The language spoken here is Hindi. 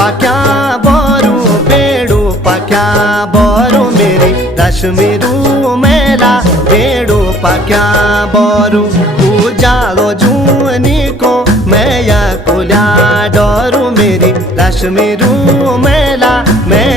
पाक्या बोरू बेड़ू पाक्या बोरू मेरी रश्मिरू मेला बेड़ू पाक्या बोरू उजालो जूनी को मैं या कुल्या डोरू मेरी रश्मिरू मेला मैं